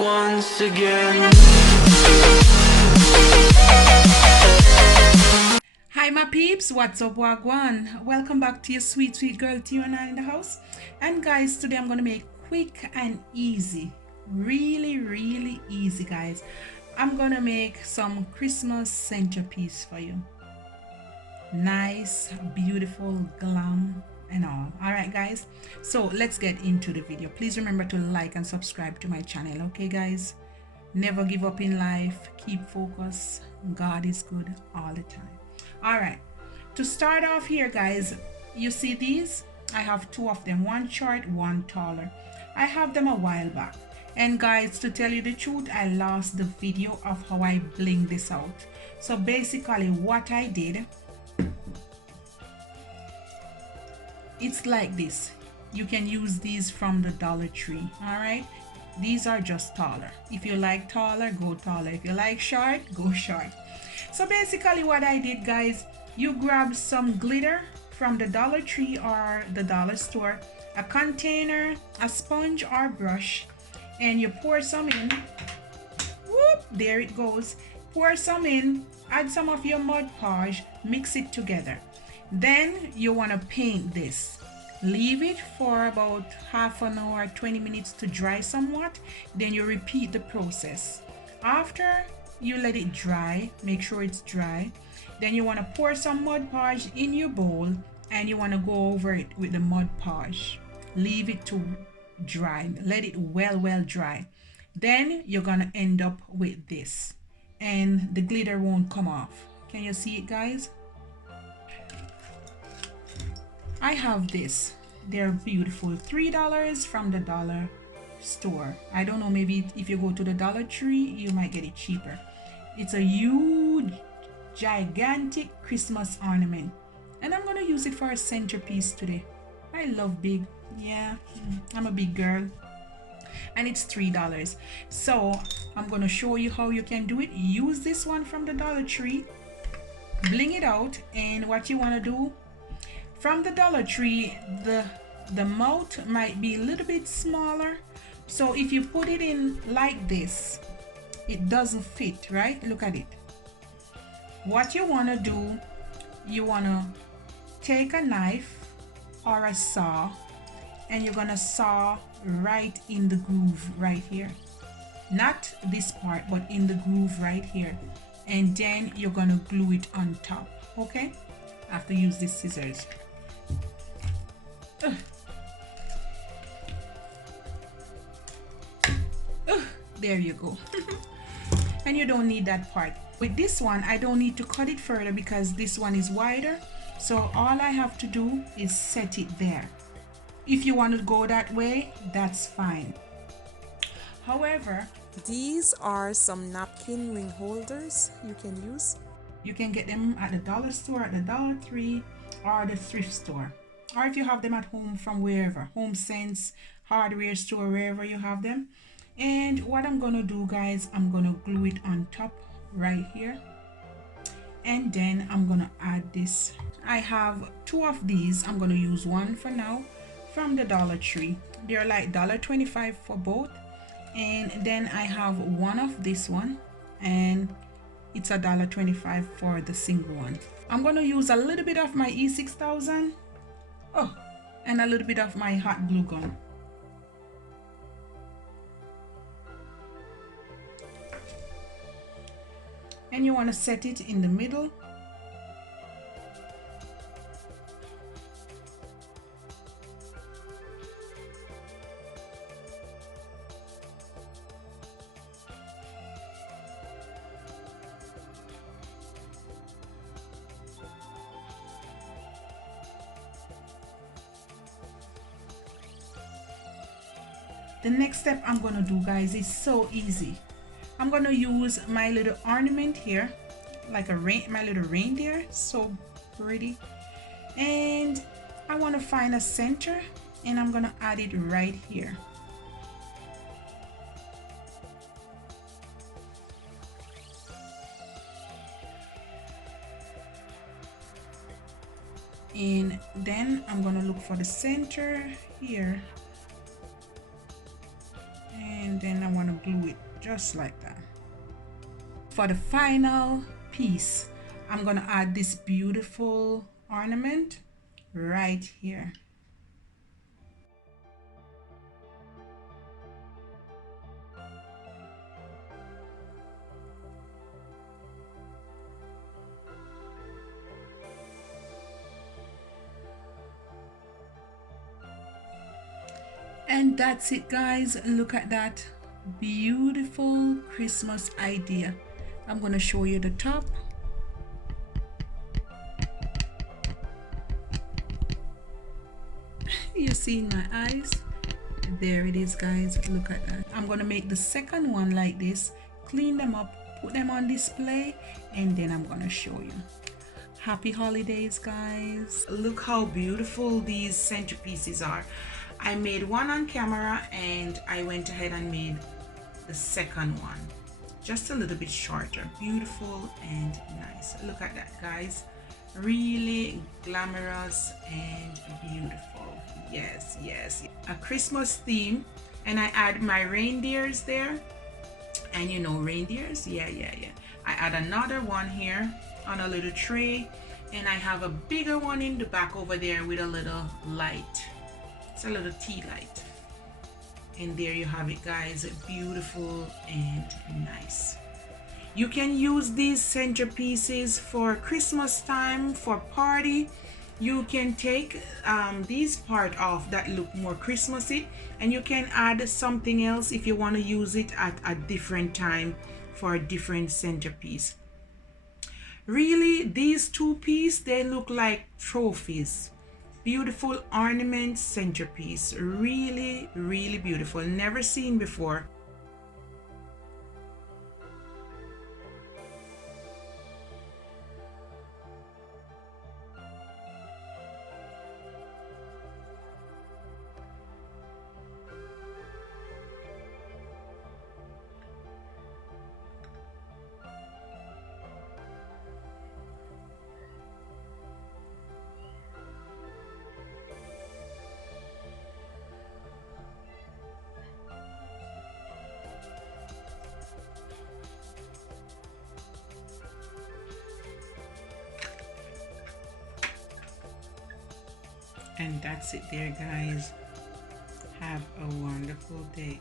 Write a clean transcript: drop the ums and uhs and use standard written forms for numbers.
once again. Hi my peeps, what's up, wagwan? Welcome back to your sweet girl Tiana in the house. And guys, today I'm gonna make quick and easy, really easy, guys. I'm gonna make some Christmas centerpiece for you. Nice, beautiful, glam and all right guys, so let's get into the video. Please remember to like and subscribe to my channel, okay guys? Never give up in life, keep focused, God is good all the time. All right, to start off here guys, you see these? I have two of them, one short, one taller. I have them a while back, and guys, to tell you the truth, I lost the video of how I bling this out. So basically what I did, it's like this. You can use these from the Dollar Tree. All right, these are just taller. If you like taller, go taller. If you like short, go short. So basically what I did guys, you grab some glitter from the Dollar Tree or the dollar store, a container, a sponge or brush, and you pour some in. Whoop, there it goes. Pour some in, add some of your Mod Podge, mix it together. Then you want to paint this. Leave it for about half an hour, 20 minutes to dry somewhat. Then you repeat the process. After you let it dry, make sure it's dry. Then you want to pour some Mod Podge in your bowl and you want to go over it with the Mod Podge. Leave it to dry. Let it well dry. Then you're going to end up with this. And the glitter won't come off. Can you see it guys? I have this. They're beautiful. $3 from the dollar store. I don't know, maybe if you go to the Dollar Tree, you might get it cheaper. It's a huge, gigantic Christmas ornament. And I'm gonna use it for a centerpiece today. I love big. Yeah, I'm a big girl. And it's $3. So I'm gonna show you how you can do it. Use this one from the Dollar Tree. Bling it out. And what you wanna do, from the Dollar Tree, the mouth might be a little bit smaller. So if you put it in like this, it doesn't fit, right? Look at it. What you want to do, you want to take a knife or a saw and you're going to saw right in the groove right here. Not this part, but in the groove right here. And then you're going to glue it on top, okay? I have to use these scissors. There you go. And you don't need that part. With this one, I don't need to cut it further because this one is wider. So all I have to do is set it there. If you want to go that way, that's fine. However, these are some napkin ring holders you can use. You can get them at the dollar store, at the Dollar Tree, or the thrift store. Or if you have them at home from wherever, Home Sense, hardware store, wherever you have them. And what I'm gonna do guys, I'm gonna glue it on top right here. And then I'm gonna add this. I have two of these. I'm gonna use one for now from the Dollar Tree. They're like $1.25 for both. And then I have one of this one, and it's $1.25 for the single one. I'm gonna use a little bit of my E6000. Oh, and a little bit of my hot glue gun. And you want to set it in the middle. The next step I'm going to do guys is so easy. I'm going to use my little ornament here, like my little reindeer. So pretty. And I want to find a center and I'm going to add it right here. And then I'm going to look for the center here. And then I want to glue it just like that. For the final piece, I'm gonna add this beautiful ornament right here. And that's it, guys. Look at that beautiful Christmas idea. I'm gonna show you the top. You see my eyes? There it is, guys. Look at that. I'm gonna make the second one like this, clean them up, put them on display, and then I'm gonna show you. Happy holidays, guys. Look how beautiful these centerpieces are. I made one on camera and I went ahead and made the second one just a little bit shorter. Beautiful and nice. Look at that, guys. Really glamorous and beautiful. Yes, yes. A Christmas theme, and I add my reindeers there. And you know reindeers, yeah. I add another one here on a little tray, and I have a bigger one in the back over there with a little light. It's a little tea light. And there you have it, guys. Beautiful and nice. You can use these centerpieces for Christmas time, for party. You can take these part off that look more Christmassy, and you can add something else if you want to use it at a different time for a different centerpiece. Really, these two pieces, they look like trophies. Beautiful ornament centerpiece. Really, really beautiful. Never seen before. And that's it there, guys. Have a wonderful day.